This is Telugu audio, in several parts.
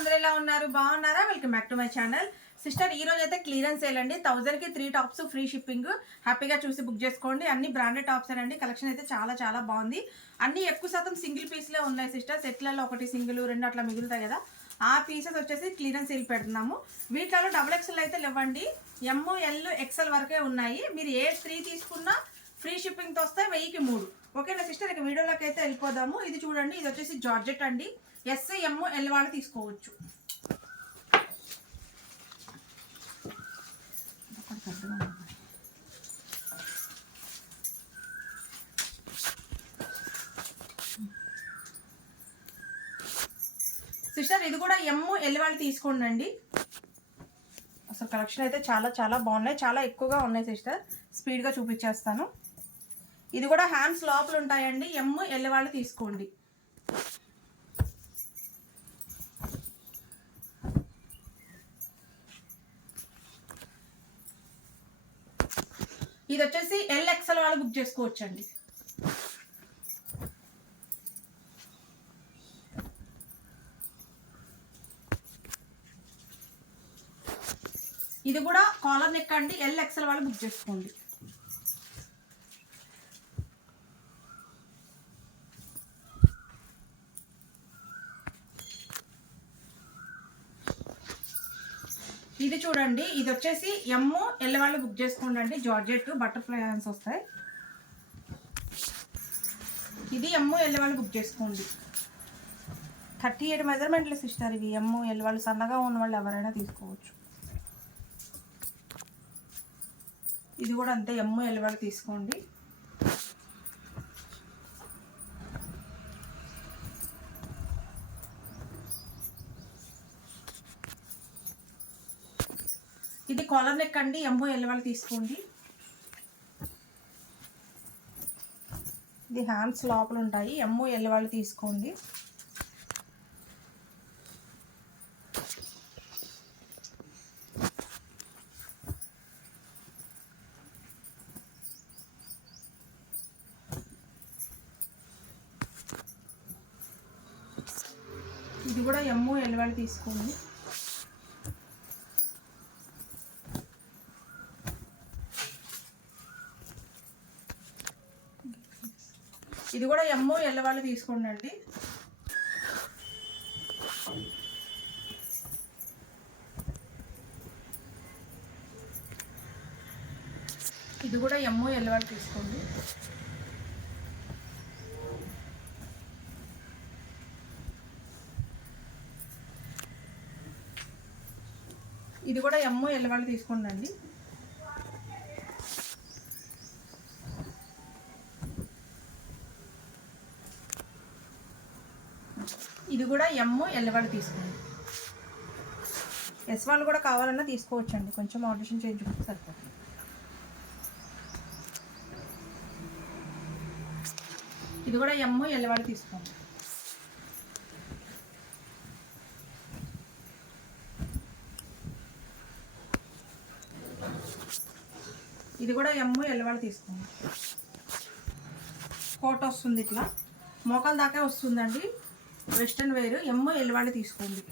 అందరూ ఎలా ఉన్నారు? బాగున్నారా? Welcome back to my channel. Sister ఈ రోజు అయితే క్లియరెన్స్ సేల్ అండి. 1000 కి 3 టాప్స్ ఫ్రీ షిప్పింగ్. హ్యాపీగా చూసి బుక్ చేసుకోండి. అన్ని బ్రాండెడ్ టాప్స్ అండి. కలెక్షన్ అయితే చాలా చాలా బాగుంది. అన్ని ఎక్కువ శాతం సింగిల్ పీస్లే ఉన్నాయి సిస్టర్. సెట్లలో ఒకటి సింగిల్ 2 అట్లా మిగులుతాయి కదా, ఆ పీసెస్ వచ్చేసి క్లియరెన్స్ సేల్ పెడుతున్నాము. వీటిలో డబుల్ ఎక్స్ఎల్ అయితే లేవండి, ఎమ్ ఎల్ ఎక్స్ఎల్ వరకే ఉన్నాయి. మీరు ఏ 3 తీసుకున్నా ఫ్రీ షిప్పింగ్తో వస్తే 1000కి 3. ఓకేనా సిస్టర్, ఇక వీడియోలోకి అయితే వెళ్ళిపోదాము. ఇది చూడండి, ఇది వచ్చేసి జార్జెట్ అండి. ఎస్ ఎమ్ ఎల్ వాళ్ళు తీసుకోవచ్చు. సిస్టర్ ఇది కూడా ఎమ్ ఎల్ వాళ్ళు తీసుకోండి అండి. అసలు కలెక్షన్ అయితే చాలా చాలా బాగున్నాయి, చాలా ఎక్కువగా ఉన్నాయి సిస్టర్. స్పీడ్గా చూపించేస్తాను. ఇది కూడా హ్యాండ్స్ లోపల ఉంటాయండి. ఎమ్ ఎల్ వాళ్ళు తీసుకోండి. ఇది వచ్చేసి ఎల్ ఎక్స్ఎల్ వాళ్ళు బుక్ చేసుకోవచ్చండి. ఇది కూడా కాలర్ నెక్ అండి. ఎల్ ఎక్స్ఎల్ వాళ్ళు బుక్ చేసుకోండి. ఇది చూడండి, ఇది వచ్చేసి ఎమ్ ఎల్ వాళ్ళు బుక్ చేసుకోండి అండి. జార్జెట్ బటర్ఫ్లై హ్యాండ్స్ వస్తాయి. ఇది ఎమ్ ఎల్ వాళ్ళు బుక్ చేసుకోండి. 38 మెజర్మెంట్లు సిస్టర్. ఇవి ఎమ్ ఎల్ వాళ్ళు, సన్నగా ఉన్న వాళ్ళు ఎవరైనా తీసుకోవచ్చు. ఇది కూడా అంతే, ఎమ్ ఎల్ వాళ్ళు తీసుకోండి. ఇది కాలర్ నెక్ అండి. ఎమ్ ఎల్ వాళ్ళు తీసుకోండి. ఇది హ్యాండ్స్ లోపల ఉంటాయి. ఎమ్ ఎల్ వాళ్ళు తీసుకోండి. ఇది కూడా ఎమ్ ఎల్ వాళ్ళు తీసుకోండి. ఇది కూడా ఎమ్ ఎల్ వాళ్ళు తీసుకోండి అండి. ఇది కూడా ఎమ్ ఎల్ వాళ్ళు తీసుకోండి. ఇది కూడా ఎమ్ ఎల్ వాళ్ళు తీసుకోండి అండి. ఇది కూడా ఎమ్ ఎల్ వాళ్ళు తీసుకోండి. ఎస్ వాళ్ళు కూడా కావాలన్నా తీసుకోవచ్చు అండి. కొంచెం ఆడిషన్ చేయించుకుంటే సరిపోతుంది. ఇది కూడా ఎమ్ ఎల్ వాళ్ళు తీసుకోండి. ఇది కూడా ఎమ్ ఎల్ వాళ్ళు తీసుకోండి. కోట్ వస్తుంది, ఇట్లా మోకాల దాకా వస్తుందండి. Western wear. ఎమ్ ఎల్ వాళ్ళు తీసుకోండి.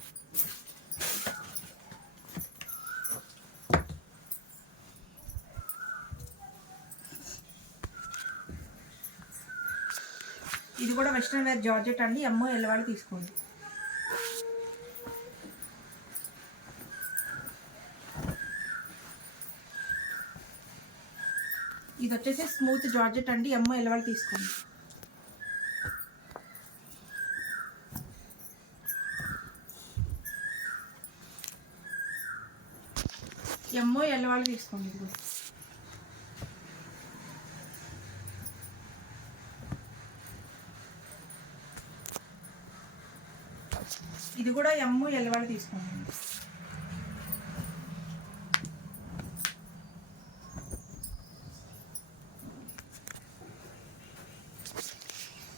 ఇది కూడా వెస్ట్రన్ వేర్ జార్జెట్ అండి. ఎమ్ ఎల్ వాళ్ళు తీసుకోండి. ఇది వచ్చేసి స్మూత్ జార్జెట్ అండి. ఎమ్ ఎల్ వాళ్ళు తీసుకోండి. ఎమ్ ఎల్ వాళ్ళు తీసుకోండి. ఇది కూడా ఎమ్ ఎల్ వాళ్ళు తీసుకోండి.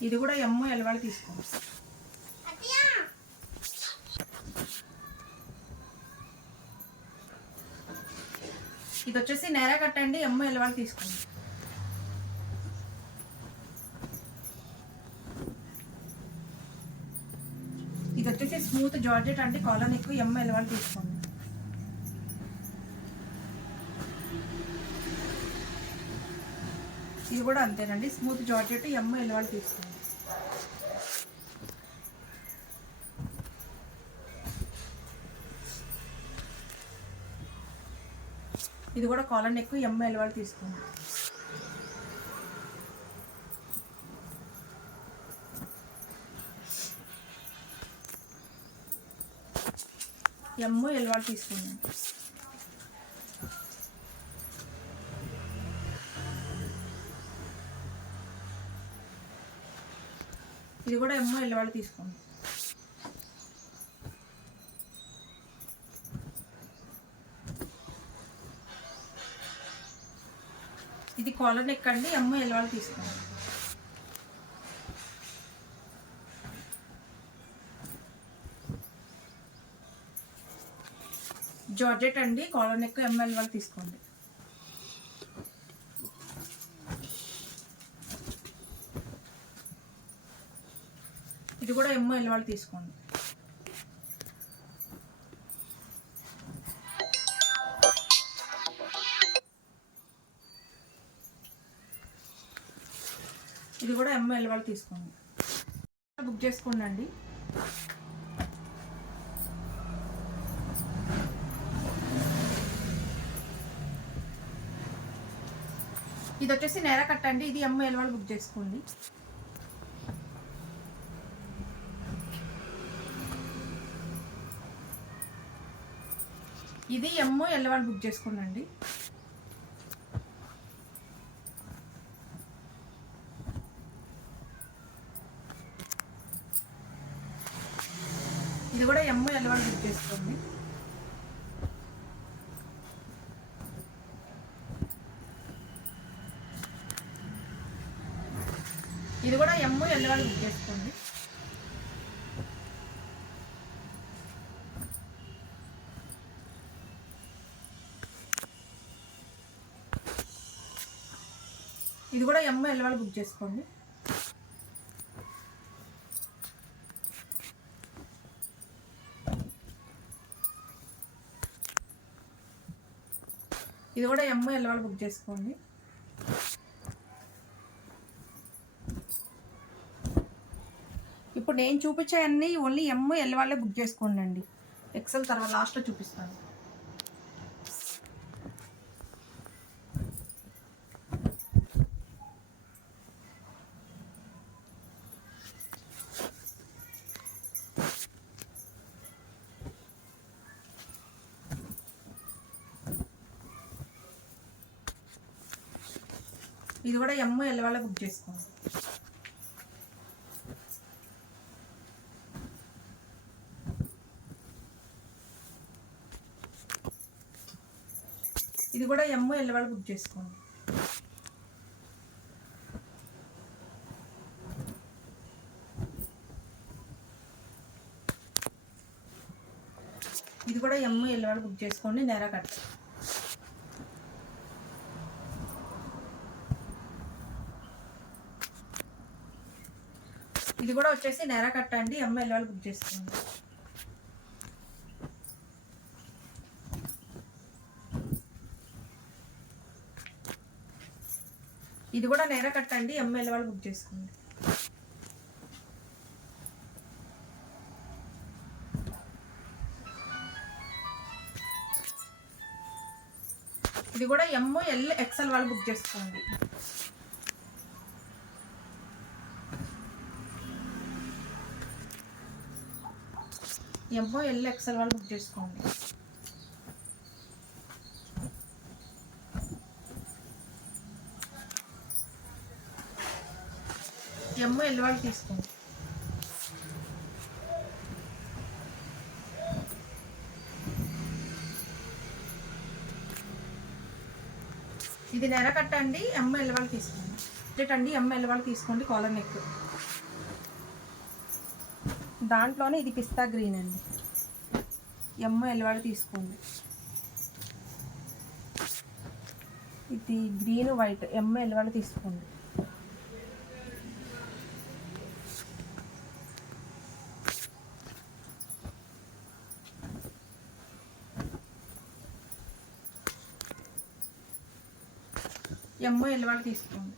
ఇది కూడా ఎమ్ ఎల్ వాళ్ళు తీసుకోండి. ఇది వచ్చేసి నేరా కట్టండి. ఎమ్ ఎల్ వాళ్ళు తీసుకోండి. ఇది వచ్చేసి స్మూత్ జార్జెట్ అండి, కాలర్ నెక్, ఎంఎల్ వాళ్ళు తీసుకోండి. ఇది కూడా అంతేనండి, స్మూత్ జార్జెట్, ఎంఎల్ వాళ్ళు తీసుకోండి. ఇది కూడా కాలర్ నెక్, ఎంఎల్ వాళ్ళు తీసుకోండి. ఎంఎల్ వాళ్ళు తీసుకోండి. ఇది కూడా ఎంఎల్ వాళ్ళు తీసుకోండి. ఇది కాలర్ నెక్ అండి, ఎంఎల్ వాళ్ళు తీసుకోండి. జార్జెట్ అండి, కాలర్ నెక్, ఎంఎల్ వాళ్ళు తీసుకోండి. ఇది కూడా ఎంఎల్ వాళ్ళు తీసుకోండి. ఇది కూడా ఎంఎల్ వాళ్ళు తీసుకోండి. బుక్ చేసుకోండి అండి. ఇది వచ్చేసి నేర కట్ అండి, ఇది ఎంఎల్ వాళ్ళు బుక్ చేసుకోండి. ఇది ఎంఎల్ వాళ్ళు బుక్ చేసుకోండి అండి. ఇది కూడా ఎంఎల్ వాళ్ళు బుక్ చేసుకోండి. ఇది కూడా ఎంఎల్ వాళ్ళు బుక్ చేసుకోండి. ఇది కూడా ఎంఎల్ వాళ్ళు బుక్ చేసుకోండి. ఇది కూడా ఎంఎల్ వాళ్ళు బుక్ చేసుకోండి. ఇప్పుడు నేను చూపించాయన్నీ ఓన్లీ ఎంఎల్ వాళ్ళే బుక్ చేసుకోండి అండి. ఎక్సెల్ తర్వాత లాస్ట్లో చూపిస్తాను. ఇది కూడా ఎంఎల్ వాళ్ళే బుక్ చేసుకోండి. ఇది కూడా ఎంఎల్ వాళ్ళు బుక్ చేసుకోండి. ఇది కూడా ఎంఎల్ వాళ్ళు బుక్ చేసుకోండి, నేర కట్. ఇది కూడా వచ్చేసి నేర కట్ అండి, ఎంఎల్ వాళ్ళు బుక్ చేసుకోండి. ఇది కూడా నేర కట్ అండి, ఎంఎల్ వాళ్ళు బుక్ చేసుకోండి. ఇది కూడా ఎంఎల్ ఎక్సెల్ వాళ్ళు బుక్ చేసుకోండి. ఎంఎల్ ఎక్సెల్ వాళ్ళు బుక్ చేసుకోండి. ఎంఎల్ వాళ్ళు తీసుకోండి. ఇది నెర కట్టండి, ఎంఎల్ వాళ్ళు తీసుకోండి. అండి ఎంఎల్ వాళ్ళు తీసుకోండి, కాలర్ నెక్. దాంట్లోనే ఇది పిస్తా గ్రీన్ అండి, ఎంఎల్ వాళ్ళు తీసుకోండి. ఇది గ్రీన్ వైట్, ఎంఎల్ వాళ్ళు తీసుకోండి. ఎమ్ ఎల్ వాళ్ళు తీసుకోండి.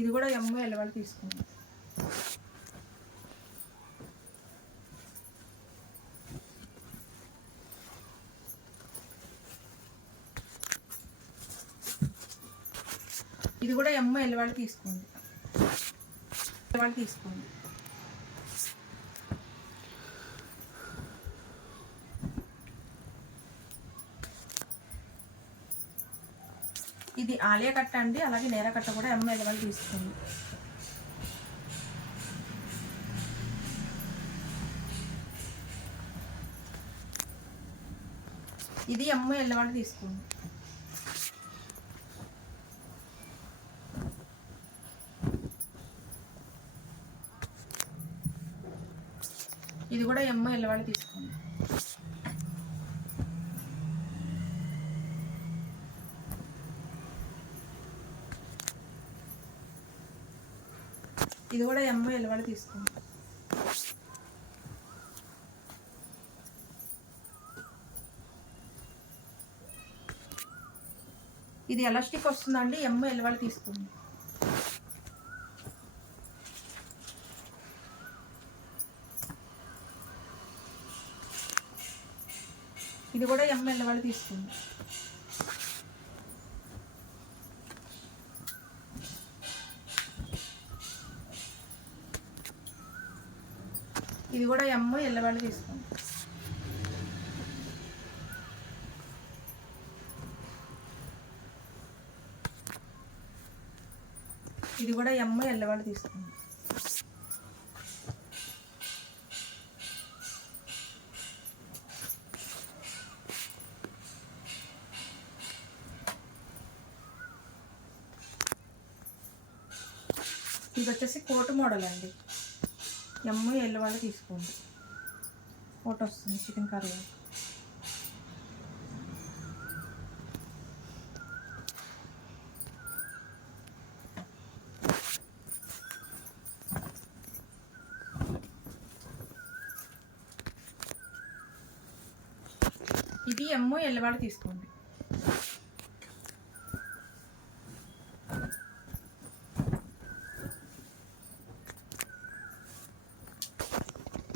ఇది కూడా ఎమ్ ఎల్ వాళ్ళు తీసుకోండి. ఇది కూడా ఎమ్ ఎల్ వాళ్ళు తీసుకోండి. వాళ్ళు తీసుకోండి. ఇది ఆలియా కట్ట అండి, అలాగే నేర కట్ట కూడా ఎమ్ ఎల్ వాళ్ళు తీసుకోండి. ఇది ఎమ్ ఎల్ వాళ్ళు తీసుకోండి. ఇది కూడా ఎమ్ ఎల్ వాళ్ళు తీసుకోండి. ఇది కూడా ఎమ్ ఎల్ వాళ్ళు తీసుకోండి. ఇది ఎలాస్టిక్ వస్తుందండి, ఎమ్ ఎల్ వాళ్ళు తీసుకోండి. ఇది కూడా ఎమ్ ఎల్ వాళ్ళు తీసుకోండి. ఇది కూడా ఎమ్ ఎల్ వాళ్ళు తీసుకోండి. ఇది కూడా ఎమ్ ఎల్ వాళ్ళు తీసుకోండి. ఇది వచ్చేసి కోటు మోడల్ అండి, ఎమ్ ఎల్ వాళ్ళు తీసుకోండి. కోట్ వస్తుంది చికెన్ కర్రీ. ఇది ఎమ్ ఎల్ వాళ్ళు తీసుకోండి.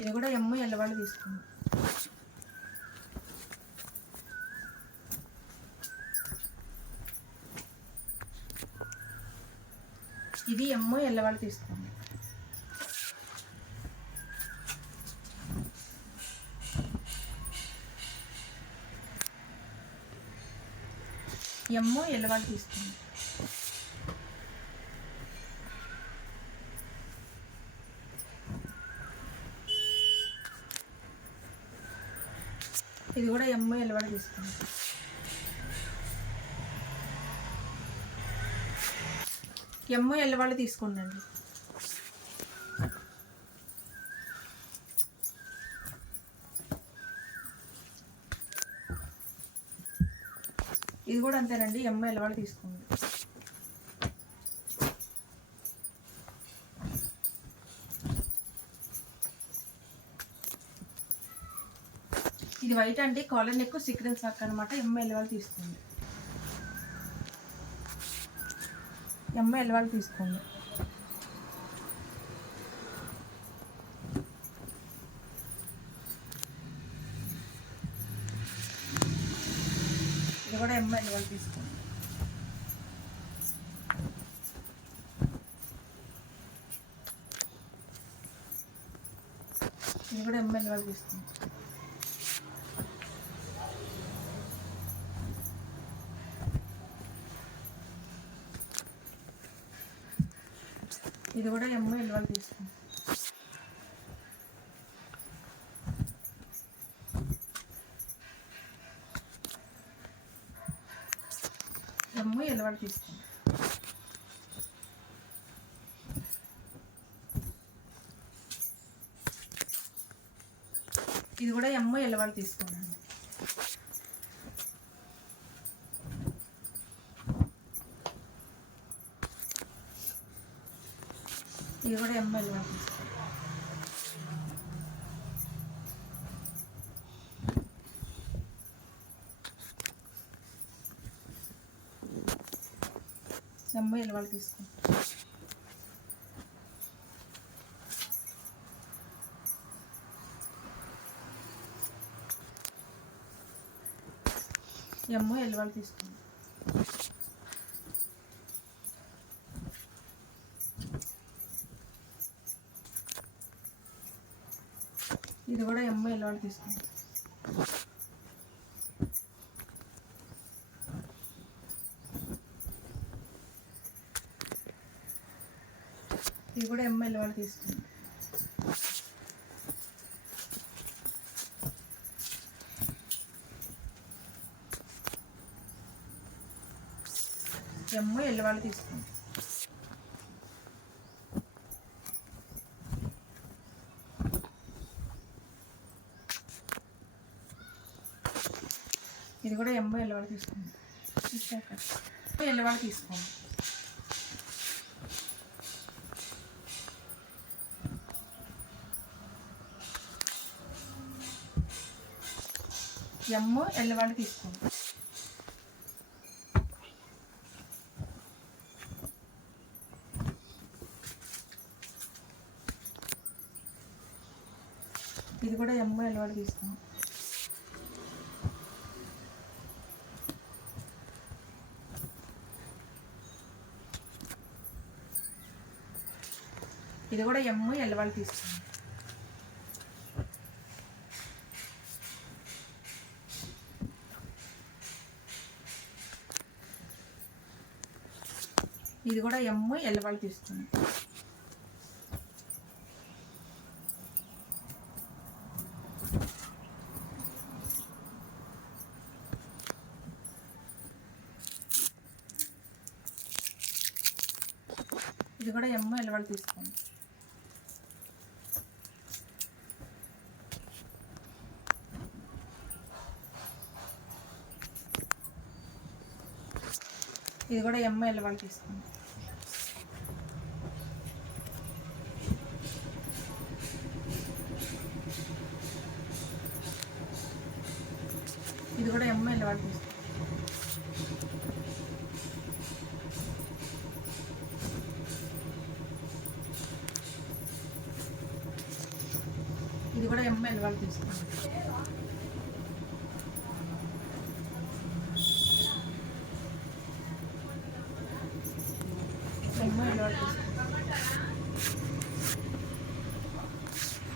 ఇది కూడా ఎమ్ ఎల్ వాళ్ళు తీసుకోండి. ఇది ఎమ్ ఎల్ వాళ్ళు తీసుకోండి. ఎమ్ ఎల్ వాళ్ళు తీసుకోండి. ఇది కూడా ఎమ్ ఎల్ వాళ్ళు తీసుకోండి. ఎమ్ ఎల్ వాళ్ళు తీసుకోండి అండి. ఇది కూడా అంతేనండి, ఎమ్ ఎల్ వాళ్ళు తీసుకోండి. ఇది వైట్ అండి, కాలర్ నెక్ సీక్వెన్స్ వర్క్ అనమాట, ఎమ్ ఎల్ వాళ్ళు తీసుకోండి. ఎమ్ ఎల్ వాళ్ళు తీసుకోండి. ఇది కూడా ఎమ్ ఎల్ వాళ్ళు తీసుకోండి. ఇది కూడా ఎమ్ ఎల్ వాళ్ళు తీసుకోండి. ఇది కూడా ఎమ్ ఎల్ వాళ్ళు తీసుకోండి. ఎమ్ ఎల్ వాళ్ళు తీసుకోండి. ఇది కూడా ఎమ్ ఎల్ వాళ్ళు తీసుకోండి. ఇది కూడా ఎమ్ ఎల్ వాళ్ళు తీసుకోండి. ఎమ్ ఎల్ వాళ్ళు తీసుకోండి. ఎమ్ ఎల్ వాళ్ళు తీసుకోండి. ఇది కూడా ఎమ్ ఎల్ వాళ్ళు తీసుకోండి. ఇది కూడా ఎమ్ ఎల్ వాళ్ళు తీసుకోండి. ఎమ్ ఎల్ వాళ్ళు తీసుకోండి. ఇది కూడా ఎమ్ ఎల్ వాళ్ళు తీసుకోండి. ఎల్ వాళ్ళు తీసుకోండి. ఎమ్ ఎల్ వాళ్ళు తీసుకోండి. ఇది కూడా ఎమ్ ఎల్ వాళ్ళు తీసుకోండి. ఇది కూడా ఎమ్ ఎల్ వాళ్ళు తీసుకోండి. ఇది కూడా ఎమ్ ఎల్ వాళ్ళు తీసుకోండి. ఇది కూడా ఎమ్ ఎల్ వాళ్ళు తీసుకోండి. ఇది కూడా ఎమ్ ఎల్ వాళ్ళు తీసుకోండి. ఇది కూడా ఎమ్ ఎల్ వాళ్ళు తీసుకోండి. ఇది కూడా ఎమ్ ఎల్ వాళ్ళు తీసుకోండి.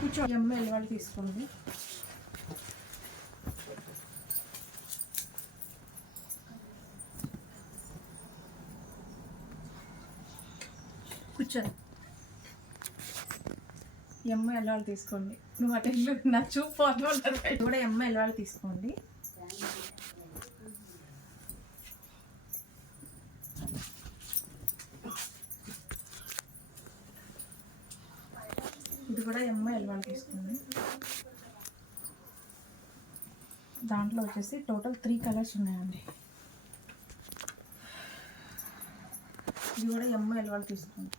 కూర్చో. ఎమ్ ఎల్ వాళ్ళు తీసుకోండి. కూర్చో. ఎమ్ ఎల్ వాళ్ళు తీసుకోండి. నువ్వు అటు ఇల్లు నా చూపు పోతుంది. కూడా ఎమ్ ఎల్ వాళ్ళు తీసుకోండి. ఇది కూడా ఎమ్ ఎల్ వాళ్ళు తీసుకోండి. దాంట్లో వచ్చేసి టోటల్ 3 కలర్స్ ఉన్నాయండి. ఇది కూడా ఎమ్ ఎల్ వాళ్ళు తీసుకోండి.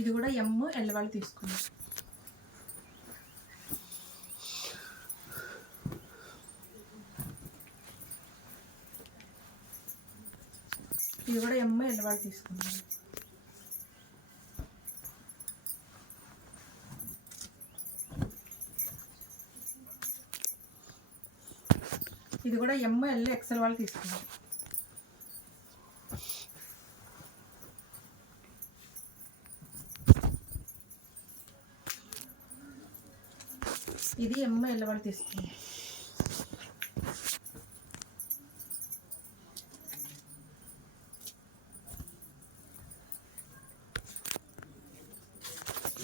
ఇది కూడా ఎమ్ ఎల్ వాళ్ళు తీసుకోండి. ఇది కూడా ఎమ్ ఎల్ వాళ్ళు తీసుకోండి. ఇది కూడా ఎమ్ ఎల్ ఎక్సెల్ వాళ్ళు తీసుకోండి. ఇది ఎమ్ ఎల్ వాళ్ళు తీసుకోండి.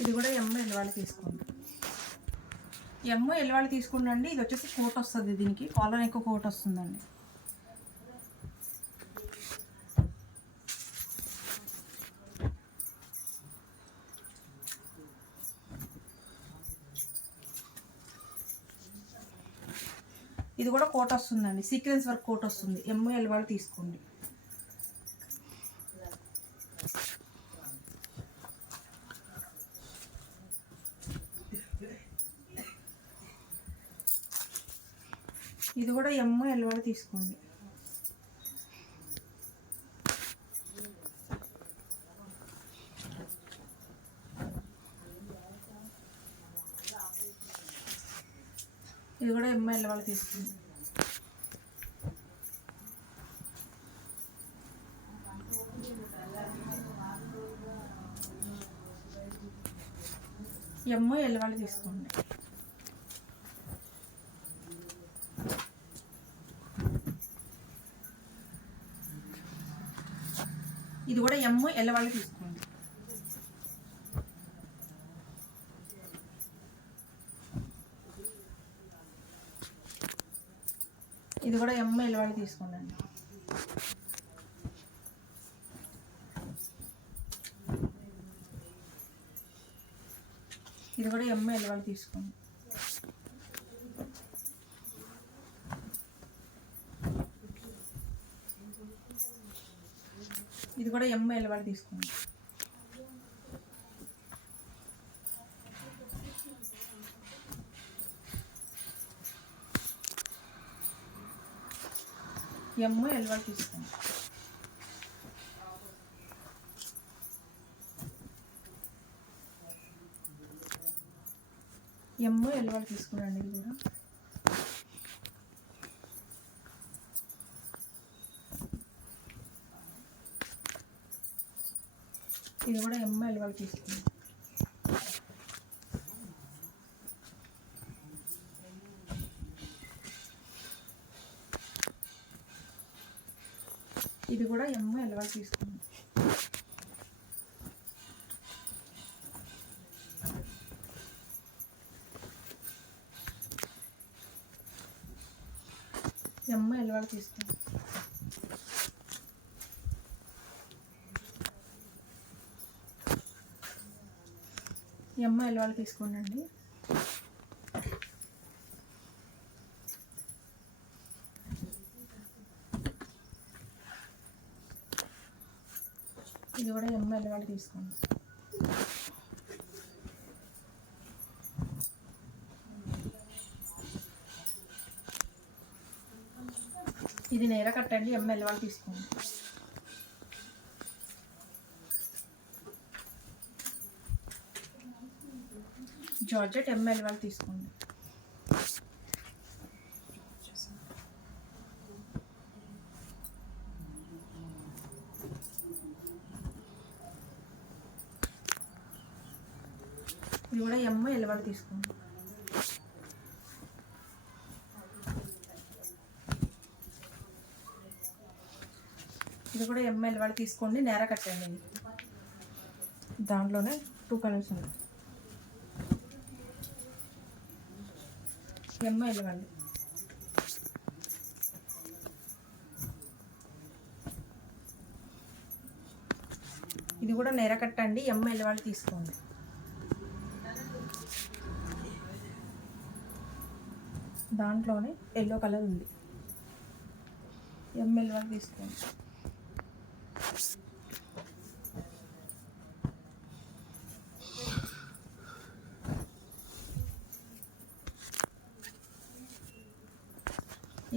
ఇది కూడా ఎమ్ ఎల్ వాళ్ళు తీసుకోండి. ఎమ్ ఎల్ వాళ్ళు తీసుకోండి. ఇది వచ్చేసి కోట్ వస్తుంది. దీనికి కాలర్ ఎక్కువ కోట్ వస్తుందండి. ఇది కూడా కోట్ వస్తుందండి. సీక్వెన్స్ వర్క్ కోట్ వస్తుంది. ఎమ్ ఎల్ వాళ్ళు తీసుకోండి. ఇది కూడా ఎమ్ ఎల్ వాళ్ళు తీసుకోండి. ఇది కూడా ఎమ్ ఎల్ వాళ్ళు తీసుకోండి. ఎమ్ ఎల్ వాళ్ళు తీసుకోండి. ఇది కూడా ఎమ్ ఎల్ వాళ్ళు తీసుకోండి. ఇది కూడా ఎమ్ ఎల్ వాళ్ళు తీసుకోండి అండి. ఇది కూడా ఎమ్ ఎల్ వాళ్ళు తీసుకోండి. ఇది కూడా ఎమ్ ఎల్ వాళ్ళు తీసుకోండి. ఎమ్ ఎల్ వాళ్ళు తీసుకోండి. ఎమ్ ఎల్ వాళ్ళు తీసుకురండి. ఇది కూడా ఎమ్ ఎల్ వాళ్ళు తీసుకోండి. ఇది కూడా ఎమ్ ఎల్ వాళ్ళు తీసుకోండి. ఎమ్ ఎల్ వాళ్ళు తీసుకోండి. ఎమ్ ఎల్ వాళ్ళు తీసుకోండి అండి. ఇది కూడా ఎమ్ ఎల్ వాళ్ళు తీసుకోండి. ఇది నేర కట్టండి. ఎమ్ ఎల్ వాళ్ళు తీసుకోండి. జార్జెట్ ఎమ్ ఎల్ వాళ్ళు తీసుకోండి. ఇది కూడా ఎమ్ ఎల్ వాళ్ళు తీసుకోండి. ఇది కూడా ఎమ్ ఎల్ వాళ్ళు తీసుకోండి. నేర కట్టండి. దాంట్లోనే 2 కలర్స్ ఉన్నాయి. ఎమ్ ఎల్ వాళ్ళు ఇది కూడా నేర కట్టండి. ఎమ్ ఎల్ వాళ్ళు తీసుకోండి. దాంట్లోనే ఎల్లో కలర్ ఉంది. ఎమ్ ఎల్ వాళ్ళు తీసుకోండి.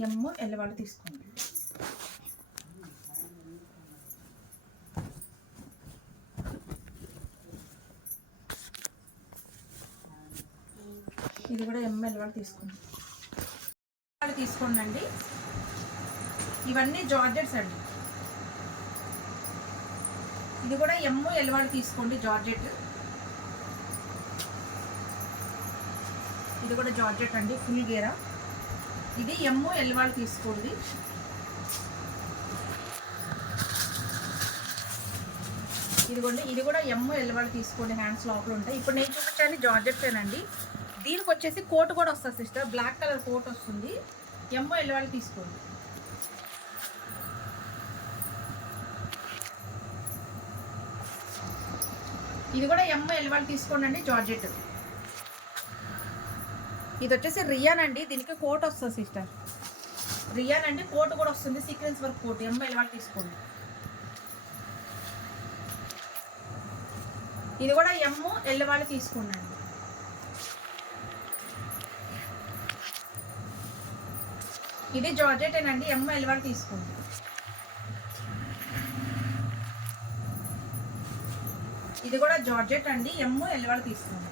ఎమ్ ఎల్ వాళ్ళు తీసుకోండి. ఇది కూడా ఎమ్ ఎల్ వాళ్ళు తీసుకోండి. తీసుకోండి అండి. ఇవన్నీ జార్జెట్స్ అండి. ఇది కూడా ఎమ్ ఎల్ వాళ్ళు తీసుకోండి. జార్జెట్. ఇది కూడా జార్జెట్ అండి. ఫుల్ గేరా. ఇది ఎమ్ ఎల్ వాళ్ళు తీసుకోండి. ఇదిగోండి. ఇది కూడా ఎమ్ ఎల్ వాళ్ళు తీసుకోండి. హ్యాండ్స్ లోపల ఉంటాయి. ఇప్పుడు నేను చూపించాను జార్జెట్సేనండి. దీనికి వచ్చేసి కోట్ కూడా వస్తుంది సిస్టర్. బ్లాక్ కలర్ కోట్ వస్తుంది. ఎమ్ ఎల్ వాళ్ళు తీసుకోండి. ఇది కూడా ఎమ్ ఎల్ వాళ్ళు తీసుకోండి అండి. జార్జెట్. ఇది వచ్చేసి రియాన్ అండి. దీనికి కోట్ వస్తుంది సిస్టర్. రియాన్ అండి. కోట్ కూడా వస్తుంది. Sequence work quote. M L వాళ్ళు తీసుకోండి. ఇది కూడా ఎమ్ ఎల్ వాళ్ళు తీసుకోండి అండి. ఇది జార్జెట్ అండి, ఎంఎల్ వాళ్ళు తీసుకోండి. ఇది కూడా జార్జెట్ అండి, ఎంఎల్ వాళ్ళు తీసుకోండి.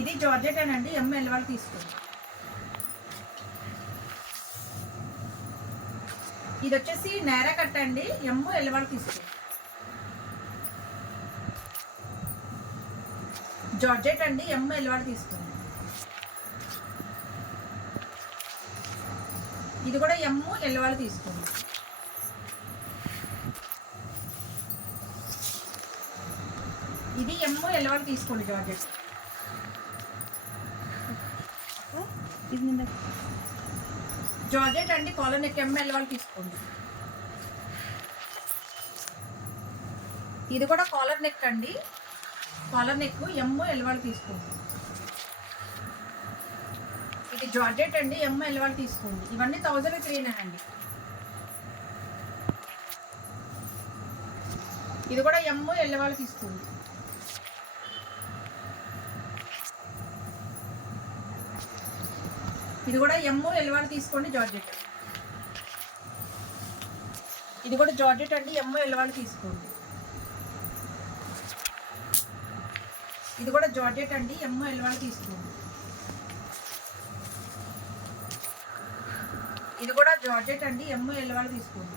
ఇది జార్జెట్ అండి, ఎంఎల్ వాళ్ళు తీసుకోండి. ఇది వచ్చేసి నేరా కట్ అండి, ఎంఎల్ వాళ్ళు తీసుకోండి. జార్జెట్ అండి, ఎంఎల్ వాళ్ళు తీసుకోండి. ఇది కూడా ఎంఎల్ వాళ్ళు తీసుకోండి. ఇది ఎంఎల్ వాళ్ళు తీసుకోండి జార్జెట్. జార్జెట్ అండి, కాలర్ నెక్ ఎంఎల్ వాళ్ళు తీసుకోండి. ఇది కూడా కాలర్ నెక్ అండి, కాలర్ నెక్ ఎంఎల్ వాళ్ళు తీసుకోండి. ఇది జార్జెట్ అండి, ఎంఎల్ వాళ్ళు తీసుకోండి. ఇవన్నీ 1300 అండి. ఇది కూడా ఎంఎల్ వాళ్ళు తీసుకోండి. ఇది కూడా ఎంఎల్ వాళ్ళు తీసుకోండి జార్జెట్. ఇది కూడా జార్జెట్ అండి, ఎంఎల్ వాళ్ళు తీసుకోండి. ఇది కూడా జార్జెట్ అండి, ఎంఎల్ వాళ్ళు తీసుకోండి. ఇది కూడా జార్జెట్ అండి, ఎంఎల్ వాళ్ళు తీసుకోండి.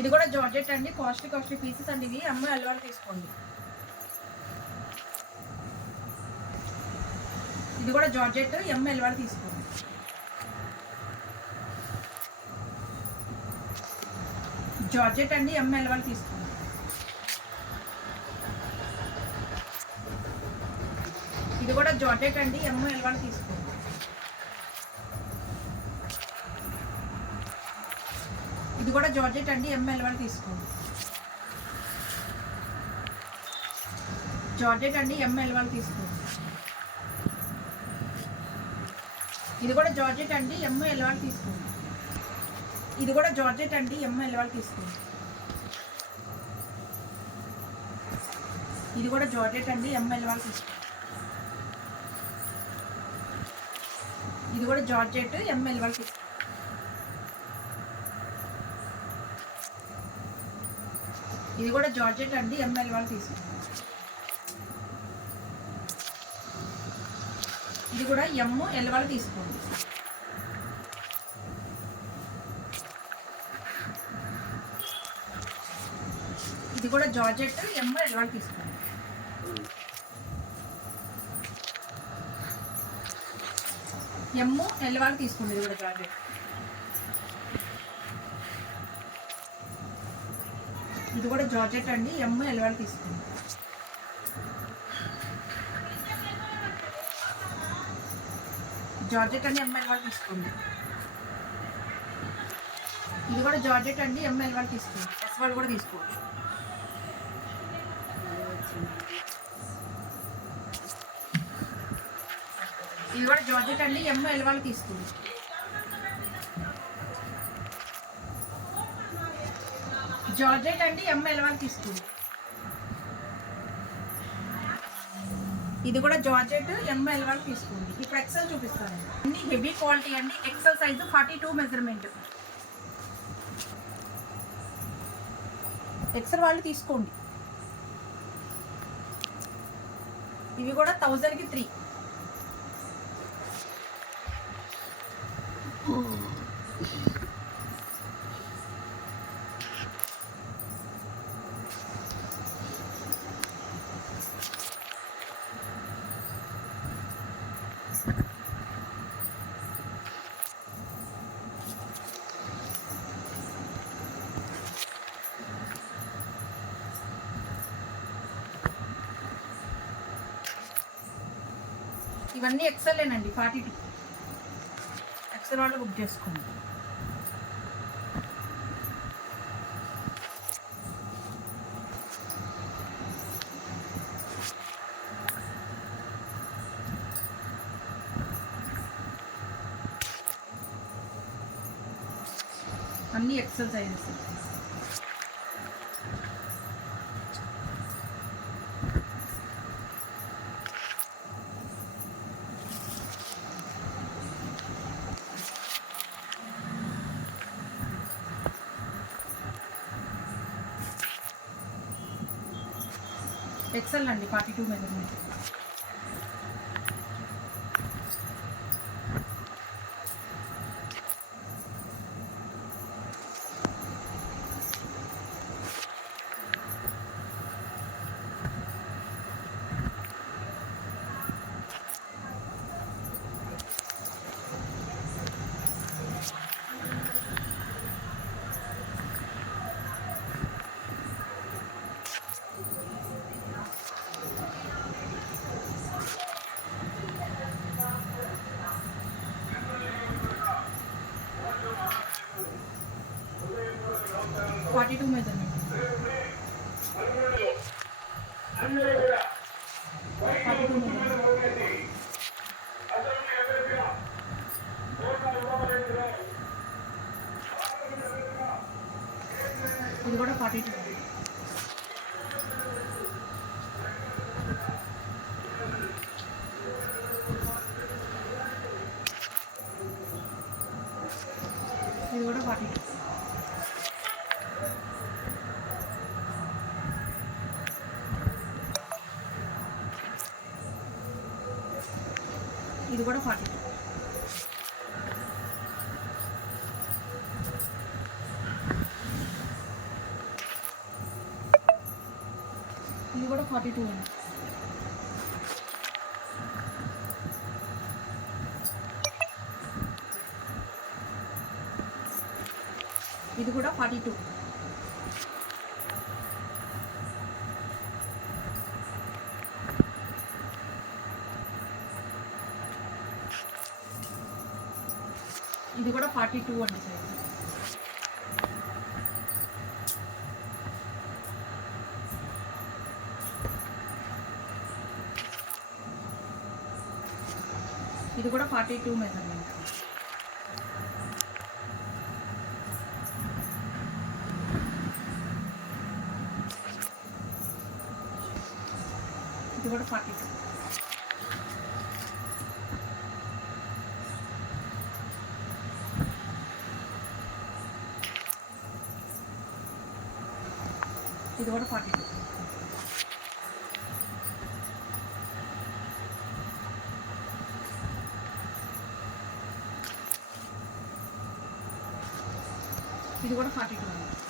ఇది కూడా జార్జెట్ అండి, కాస్ట్లీ పీసెస్ అండి ఇవి, ఎంఎల్ వాళ్ళు తీసుకోండి. ఇది కూడా జార్జెట్, ఎంఎల్ వాళ్ళు తీసుకోండి. జార్జెట్ అండి, ఎంఎల్ వాళ్ళు తీసుకోండి. ఇది కూడా జార్జెట్ అండి, ఎంఎల్ వాళ్ళు తీసుకోండి. ఇది కూడా జార్జెట్ అండి, ఎంఎల్ వాళ్ళు తీసుకోండి. జార్జెట్ అండి, ఎంఎల్ వాళ్ళు తీసుకోండి. ఇది కూడా జార్జెట్ అండి, ఎంఎల్ వాళ్ళు తీసుకోండి. ఇది కూడా జార్జెట్ అండి, ఎంఎల్ వాళ్ళు తీసుకోండి. ఇది కూడా జార్జెట్ అండి, ఎంఎల్ వాళ్ళు తీసుకోండి. ఇది కూడా జార్జెట్, ఎంఎల్ వాళ్ళు తీసుకోండి. ఇది కూడా జార్జెట్ అండి, ఎంఎల్ వాళ్ళు తీసుకోండి. ఇది కూడా ఎంఎల్ వాళ్ళు తీసుకోండి. ఇది కూడా జార్జెట్, ఎంఎల్ వాళ్ళు తీసుకోండి. ఎంఎల్ వాళ్ళు తీసుకోండి. ఇది కూడా జార్జెట్. ఇది కూడా జార్జెట్ అండి, ఎంఎల్ వాళ్ళు తీసుకోండి. జార్జెట్ అండి, ఎంఎల్ వాళ్ళు తీసుకోండి. ఇది కూడా జార్జెట్ అండి, ఎంఎల్ వాళ్ళు తీసుకోండి. ఎస్ వాళ్ళు కూడా తీసుకోండి. ఇది కూడా జార్జెట్ అండి, ఎంఎల్ వాళ్ళు తీసుకోండి. జార్జెట్ అండి, ఎంఎల్ వాళ్ళు తీసుకోండి. ఇది కూడా జార్జెట్, ఎంఎల్ వాళ్ళు తీసుకోండి. ఇప్పుడు ఎక్సెల్ చూపిస్తాను. అన్ని హెవీ క్వాలిటీ అండి, ఎక్సెల్ సైజు 42 మెజర్మెంట్. ఎక్సెల్ వాళ్ళు తీసుకోండి. ఇవి కూడా 1000కి 3. ఇవన్నీ ఎక్సెల్లేనండి, 42. ఎక్సెల్ వాళ్ళు బుక్ చేసుకోండి. అన్ని ఎక్సెల్ సైజెస్. ఎక్సెల్ అండి 42 measurement. Forty two measurement. 42 measurement. ఇది కూడా 42. ఇది కూడా 42. ఇది కూడా 42. ఇది కూడా 42 అండి. ఇది కూడా 42. ఇది కూడా 42 అండి సైజ్. ఇది కూడా 42 మెజర్మెంట్. ఇది కూడా 42. ఇది కూడా 42. ఇది కూడా 42 అండి.